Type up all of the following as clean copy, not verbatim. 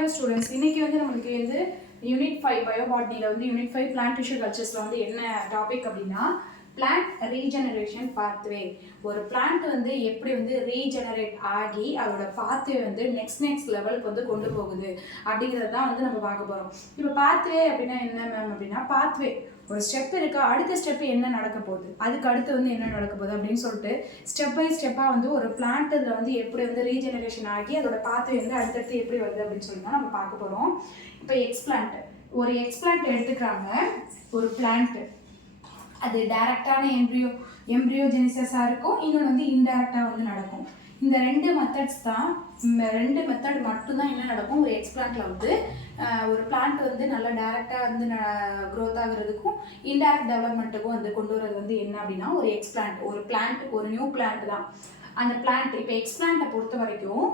Hello students, இன்னைக்கு வந்து நமக்கு வந்து யூனிட் 5 பயோபாட்னில வந்து யூனிட் 5 பிளான்ட் டிஷ்யூ கல்ச்சர்ஸ்ல வந்து என்ன டாபிக் அப்படின்னா பிளான்ட் ரீஜெனரேஷன் பாத்வே. ஒரு பிளான்ட் வந்து எப்படி வந்து ரீஜெனரேட் ஆகி அதோட பாத்வே வந்து நெக்ஸ்ட் லெவலுக்கு வந்து கொண்டு போகுது அப்படிங்கிறது தான் வந்து நம்ம பார்க்க போகிறோம். இப்போ பாத்வே அப்படின்னா என்ன மேம் அப்படின்னா, பாத்வே ஒரு ஸ்டெப் இருக்கா, அடுத்த ஸ்டெப் என்ன நடக்க போகுது, அதுக்கு அடுத்து வந்து என்ன நடக்க போகுது அப்படின்னு சொல்லிட்டு ஸ்டெப் பை ஸ்டெப்பாக வந்து ஒரு பிளான்ட் இதில் வந்து எப்படி வந்து ரீஜெனரேஷன் ஆகி அதோட பாத்வே வந்து அடுத்தடுத்து எப்படி வருது அப்படின்னு சொல்லி தான் நம்ம பார்க்க போகிறோம். இப்போ ஒரு எக்ஸ்பிளான்ட் எடுத்துக்கிறாங்க. ஒரு பிளான்ட் அது டைரக்டான எம்ப்ரியோஜெனிசஸாக இருக்கும், இன்னொன்று வந்து இன்டைரக்டாக வந்து நடக்கும். இந்த ரெண்டு மெத்தட் மட்டும்தான் என்ன நடக்கும் ஒரு எக்ஸ்பிளான்ட்ல வந்து ஒரு பிளான்ட் வந்து நல்லா டைரக்டாக வந்து க்ரோத் ஆகுறதுக்கும் இன்டைரக்ட் டெவலப்மெண்ட்டுக்கும் வந்து கொண்டு வரது வந்து என்ன அப்படின்னா ஒரு பிளான்ட் ஒரு நியூ பிளான்ட் தான். அந்த பிளான்ட் இப்போ எக்ஸ்பிளான்ட்டை பொறுத்த வரைக்கும்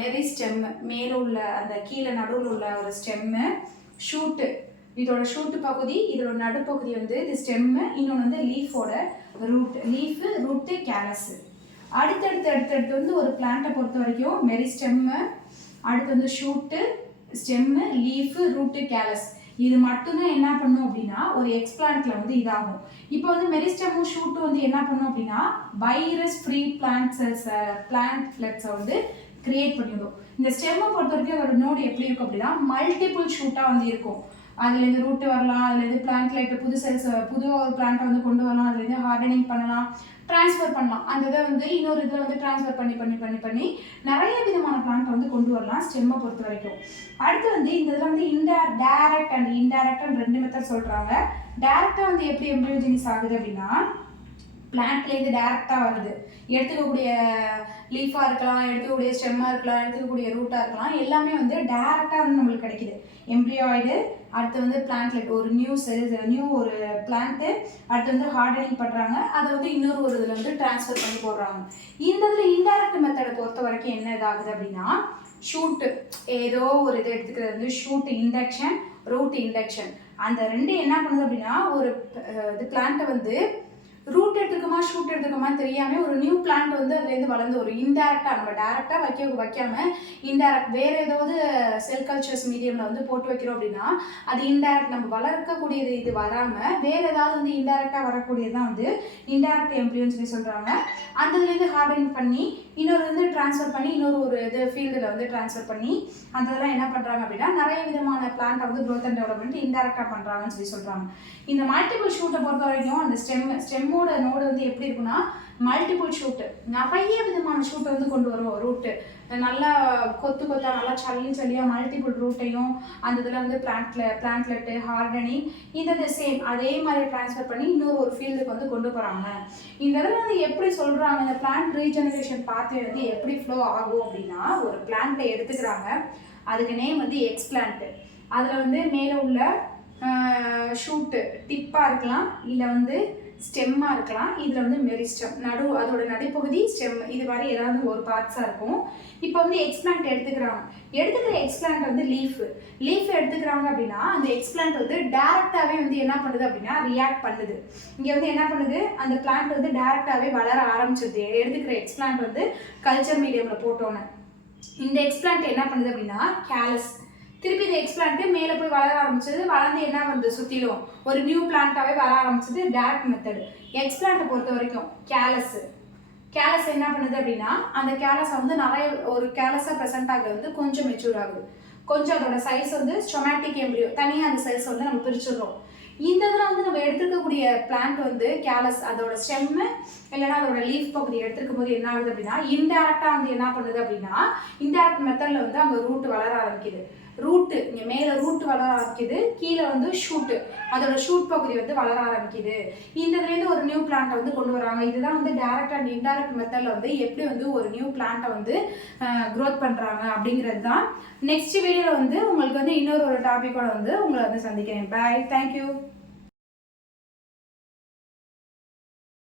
மெரிஸ்டெம் மேலே உள்ள அந்த கீழே நடுவில் உள்ள ஒரு ஸ்டெம்மு, ஷூட்டு, இதோட ஷூட்டு பகுதி, இதோட நடுப்பகுதி வந்து இது ஸ்டெம்மு, இன்னொன்று வந்து லீஃபோட ரூட்டு கேலஸு. அடுத்தடுத்து வந்து ஒரு பிளான்ட்டை பொறுத்த வரைக்கும் மெரிஸ்டெம்மு, அடுத்து வந்து shoot, stem, leaf, root, callus. இது மட்டும்தான் என்ன பண்ணும் அப்படின்னா ஒரு எக்ஸ்பிளான்ட்ல வந்து இதாகும். இப்போ வந்து மெரிஸ்டெம்மும் ஷூட்டும் வந்து என்ன பண்ணும் அப்படின்னா வைரஸ் ஃப்ரீ பிளான்ட்லெட்ஸை வந்து கிரியேட் பண்ணிவிடும். இந்த ஸ்டெம்மை பொறுத்த வரைக்கும் அதோட நோடு எப்படி இருக்கும் அப்படின்னா மல்டிபிள் ஷூட்டாக வந்து இருக்கும். அதுலேருந்து ரூட்டு வரலாம், அதுலேருந்து பிளான்ட்லைட்டு புது ஒரு பிளான்ட்டை வந்து கொண்டு வரலாம், அதுலேருந்து ஹார்டனிங் பண்ணலாம், ட்ரான்ஸ்ஃபர் பண்ணலாம். அந்த இதை வந்து இன்னொரு இதில் வந்து ட்ரான்ஸ்ஃபர் பண்ணி நிறைய விதமான பிளான்ட்டை வந்து கொண்டு வரலாம் ஸ்டெம்மை பொறுத்த வரைக்கும். அடுத்து வந்து இந்த இதில் வந்து டைரக்ட் அண்ட் இன்டைரக்ட் ரெண்டு மெத்தட் சொல்கிறாங்க. டைரக்டாக வந்து எப்படி எம்ப்ரியோஜெனிஸ் ஆகுது அப்படின்னா பிளான்ட்லேருந்து டைரக்டாக வருது. எடுத்துக்கக்கூடிய லீஃபாக இருக்கலாம், எடுத்துக்கக்கூடிய ஸ்டெம்மாக இருக்கலாம், எடுத்துக்கக்கூடிய ரூட்டாக இருக்கலாம், எல்லாமே வந்து டைரக்டாக வந்து நம்மளுக்கு கிடைக்கிது. எம்ப்ரியாய்டு, அடுத்து வந்து பிளான்ட்லெட் ஒரு நியூ ஒரு பிளான்ட்டு, அடுத்து வந்து ஹார்டனிங் பண்ணுறாங்க, அதை வந்து இன்னொரு ஒரு இதில் வந்து ட்ரான்ஸ்ஃபர் பண்ணி போடுறாங்க. இந்த இதில் இன்டைரக்ட் மெத்தடை பொறுத்த வரைக்கும் என்ன இதாகுது அப்படின்னா ஷூட்டு, ஏதோ ஒரு இதை எடுத்துக்கிறது வந்து ஷூட் இண்டக்ஷன், ரூட் இண்டக்ஷன். அந்த ரெண்டு என்ன பண்ணுது அப்படின்னா ஒரு இது பிளான்ட்டை வந்து ரூட் எடுத்துக்கமா ஷூட் எடுத்துக்கமா தெரியாமல் ஒரு நியூ பிளான்ட் வந்து அதுலேருந்து வளர்ந்து ஒரு இன்டைரக்டாக நம்ம டைரக்டாக வைக்காம இன்டைரக்ட் வேறு ஏதாவது செல் கல்ச்சர்ஸ் மீடியமில் வந்து போட்டு வைக்கிறோம் அப்படின்னா அது இன்டைரக்ட் நம்ம வளர்க்கக்கூடியது இது வராமல் வேறு ஏதாவது வந்து இன்டைரக்டாக வரக்கூடியது தான் வந்து இன்டைரக்ட் எம்ப்ரியோன்னு சொல்லி சொல்கிறாங்க. அந்த இதுலேருந்து ஹார்டனிங் பண்ணி இன்னொரு வந்து ட்ரான்ஸ்ஃபர் பண்ணி இன்னொரு ஒரு இது ஃபீல்டில் வந்து ட்ரான்ஸ்ஃபர் பண்ணி அந்த இதெல்லாம் என்ன பண்ணுறாங்க அப்படின்னா நிறைய விதமான பிளான்ட்டை வந்து க்ரோத் அண்ட் டெவலப்மெண்ட் இன்டைரக்டாக பண்ணுறாங்கன்னு சொல்லி சொல்கிறாங்க. இந்த மல்டிபிள் ஷூட்டை பொறுத்த வரைக்கும் அந்த ஸ்டெம்மோட நோடு வந்து எப்படி இருக்குன்னா மல்டிபிள் ஷூட்டு, நிறைய விதமான ஷூட்டை வந்து கொண்டு வரும். ரூட்டு நல்லா கொத்தா நல்லா சல்லியாக மல்டிபிள் ரூட்டையும் அந்த இதில் வந்து பிளான்ட்லெட்டு ஹார்டனிங் இந்த சேம் அதே மாதிரி ட்ரான்ஸ்ஃபர் பண்ணி இன்னொரு ஒரு ஃபீல்டுக்கு வந்து கொண்டு போகிறாங்க. இந்த இதில் வந்து எப்படி சொல்கிறாங்க இந்த பிளான்ட் ரீஜெனரேஷன் பாத்வே வந்து எப்படி ஃப்ளோ ஆகும் அப்படின்னா ஒரு பிளான்ட்டை எடுத்துக்கிறாங்க, அதுக்கு நேம் வந்து எக்ஸ்பிளான்ட்டு. அதில் வந்து மேலே உள்ள ஷூட்டு டிப்பாக இருக்கலாம், இல்லை வந்து ஸ்டெம்மாக இருக்கலாம், இதில் வந்து மெரிஸ்டெம் அதோட நடுப்பகுதி ஸ்டெம் இது மாதிரி ஏதாவது ஒரு பார்ட்ஸாக இருக்கும். இப்போ வந்து எக்ஸ்பிளான்ட் எடுத்துக்கிற எக்ஸ்பிளான்ட் வந்து லீஃப் எடுத்துக்கிறாங்க அப்படின்னா அந்த எக்ஸ்பிளான்ட் வந்து டைரக்டாகவே வந்து என்ன பண்ணுது அப்படின்னா ரியாக்ட் பண்ணுது. இங்கே வந்து என்ன பண்ணுது அந்த பிளான்ட் வந்து டைரக்டாகவே வளர ஆரம்பிச்சிருது. எடுத்துக்கிற எக்ஸ்பிளான்ட் வந்து கல்ச்சர் மீடியமில் போட்டோன்னு இந்த எக்ஸ்பிளான்ட் என்ன பண்ணுது அப்படின்னா கேலஸ், திருப்பி இந்த எக்ஸ்பிளான்ட்டு மேலே போய் வளர ஆரம்பிச்சது, வளர்ந்து என்ன வந்து சுற்றிலும் ஒரு நியூ பிளான்ட்டாகவே வர ஆரம்பிச்சது டைரக்ட் மெத்தடு. எக்ஸ்பிளான்ட்டை பொறுத்த வரைக்கும் கேலஸ் என்ன பண்ணுது அப்படின்னா அந்த கேலஸை வந்து நிறைய ஒரு கேலஸாக ப்ரெசென்ட் ஆகுது வந்து கொஞ்சம் மெச்சூர் ஆகுது, கொஞ்சம் அதோட சைஸ் வந்து ஸ்டொமேட்டிக் எம்ப்ரியோ தனியாக அந்த சைஸ் வந்து நம்ம பிரிச்சுடுறோம். இந்த இதில் வந்து நம்ம எடுத்துக்கக்கூடிய பிளான்ட் வந்து கேலஸ் அதோட ஸ்டெம்மு இல்லைன்னா அதோட லீஃப் பகுதி எடுத்துக்கும் போது என்ன ஆகுது அப்படின்னா இன்டைரக்டாக வந்து என்ன பண்ணுது அப்படின்னா இன்டைரக்ட் மெத்தடில் வந்து அங்கே ரூட் வளர ஆரம்பிக்குது. ரூட்டு இங்கே மேலே ரூட் வளர ஆரம்பிக்குது, கீழே வந்து ஷூட்டு அதோட ஷூட் பகுதி வந்து வளர ஆரம்பிக்குது. இந்த இதுலேருந்து ஒரு நியூ பிளான்ட்டை வந்து கொண்டு வராங்க. இதுதான் வந்து டைரக்ட் அண்ட் இன்டைரக்ட் மெத்தடில் வந்து எப்படி வந்து ஒரு நியூ பிளான்ட்டை வந்து க்ரோத் பண்ணுறாங்க அப்படிங்கிறது தான். நெக்ஸ்ட் வீடியோவில் வந்து உங்களுக்கு வந்து இன்னொரு ஒரு டாப்பிக்கோட வந்து உங்களை வந்து சந்திக்கிறேன். பாய், தேங்க்யூ.